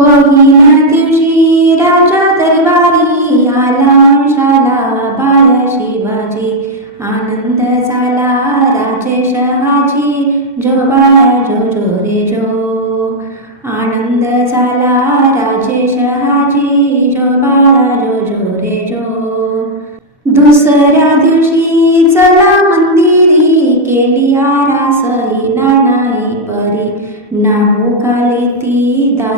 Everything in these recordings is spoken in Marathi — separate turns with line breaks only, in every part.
पहिल्या दिवशी राजा दरबारी आला शाला बाळ शिवाजी. आनंद झाला राजे शहाजी जो बाळा जो जो रे जो. आनंद झाला राजे शहाजी जो बाळा जो जो रे जो. दुसऱ्या दिवशी चला मंदिरी केली आरासई नानाई परी. नाहू खाली ती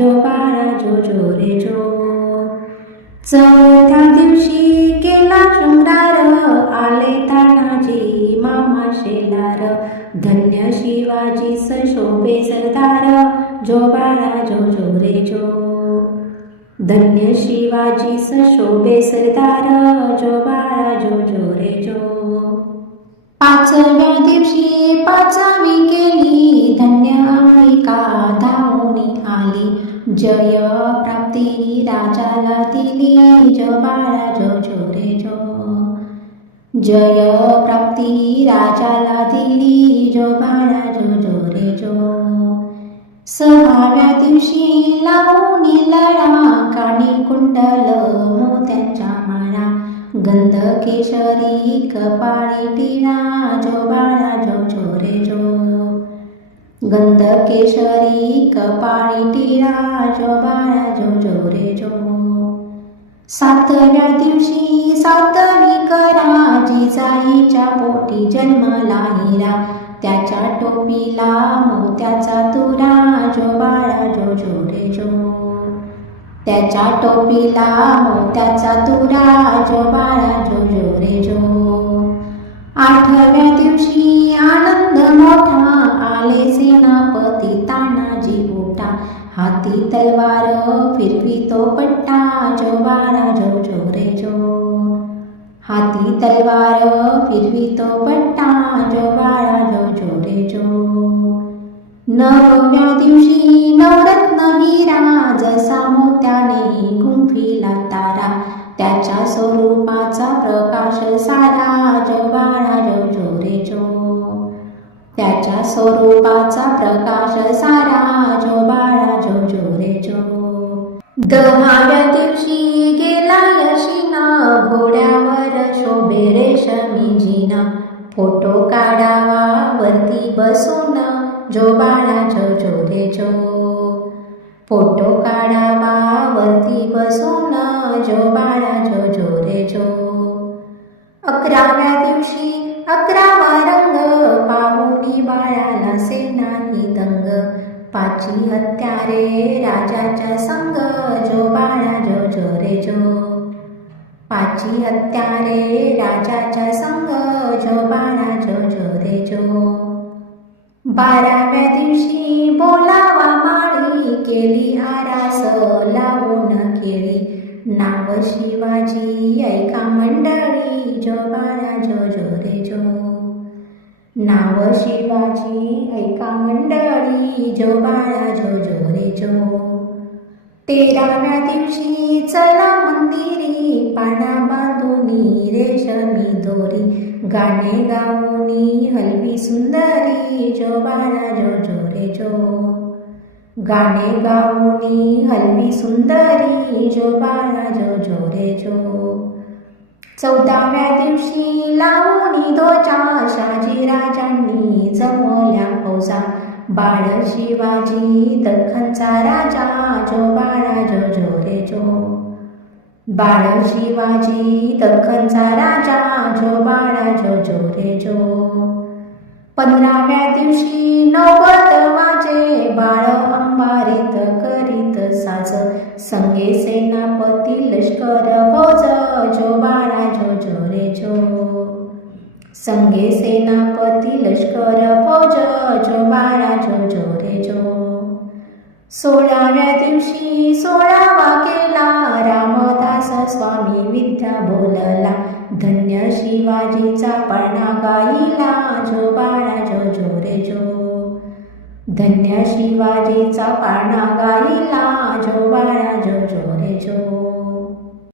जो बाळा जो जो रे जो. चौथ्या दिवशी केला शृंगार आले तानाजी मामा शेलार. धन्य शिवाजी सशोभे सरदार जो बाळा जो जो रे जो. धन्य शिवाजी सशोभे सरदार जो बाळा जो जो रे जो. पाचव्या दिवशी पाचावी केली धन्य अंबिका. आली जय प्राप्ती राजाला दिली जो बाळा जो जो रे जो जय प्राप्ती राजाला दिली जो बाळा जो जो रे जो सहाव्या दिवशी लावणी लढा काणी कुंडल मोत्यांच्या माळा गंध केशरी कपाळी टिळा जो बाळा जो जो रे जो गंध केशरी कपाळी टिळा जो बाळा जो जो रे जो सातव्या दिवशी सातवी करा जिजाईच्या पोटी जन्मला हिरा त्याच्या टोपीला मोत्याचा तुरा जो बाळा जो जो रे जो त्याच्या टोपीला मोत्याचा तुरा जो बाळा जो जो रे जो आठव्या दिवशी आनंद हाती तलवार फिरवी तो पट्टा जो बाळा जो जो रे जो. हाती तलवार फिरवी तो पट्टा जो बाळा जो जो रे जो. नवव्या दिवशी नवरत्न हिरा जसा मोत्याने गुंफिला तारा. त्याच्या स्वरूपाचा प्रकाश सारा जो बाळा जो जो रे जो. त्याच्या स्वरूपाचा प्रकाश सारा जो बाळा जो जो रे जो. दहाव्या दिवशी गेला यशिना घोड्यावर शोभे रेशमी जिना. फोटो काढावा वरती बसून जो बाळा जो जो रे जो. फोटो काढावा वरती बसून जो बाळा जो जो रे जो. पांचवी हत्या रे राजाच्या संग जो बाळा जो जो रे जो. पाची हत्यारे राजाच्या संग जो बाळा जो जो रे जो. बाराव्या दिवशी बोलावा माळी केली आरास लावून केळी. नाव शिवाजी ऐका मंडळी जो बाळा जो जो रे जो. नाव शिवाजी ऐका मंडळी जो बाळा जो जो. रे जो तेराव्या दिवशी चला मंदिरी पाना बांधुनी रेशमी दोरी. गाणे गाऊनी हलवी सुंदरी जो बाळा जो जो रे जो. गाणे गाऊनी हलवी सुंदरी जो बाळा जो जो रे जो. चौदाव्या दिवशी लावणी दोच्या शाजी राजांनी जमवल्या फौजा. बाळ शिवाजी दख्खनचा राजा जो बाळा जो जो रे जो. बाळ शिवाजी दख्खनचा राजा जो बाळा जो जो रे जो. पंधराव्या दिवशी नवत वाजे बाळ अंबारीत करीत साज. संगे सेनापती लष्कर भोज संगे सेनापती लष्कर फौज जो बाळा जो जो रे जो सोळाव्या दिवशी सोळावा केला रामदास स्वामी विद्या बोलला धन्य शिवाजीचा पाणा गाईला जो बाळा जो जो रे जो धन्य शिवाजीचा पाणा गाईला जो बाळा जो जो रे जो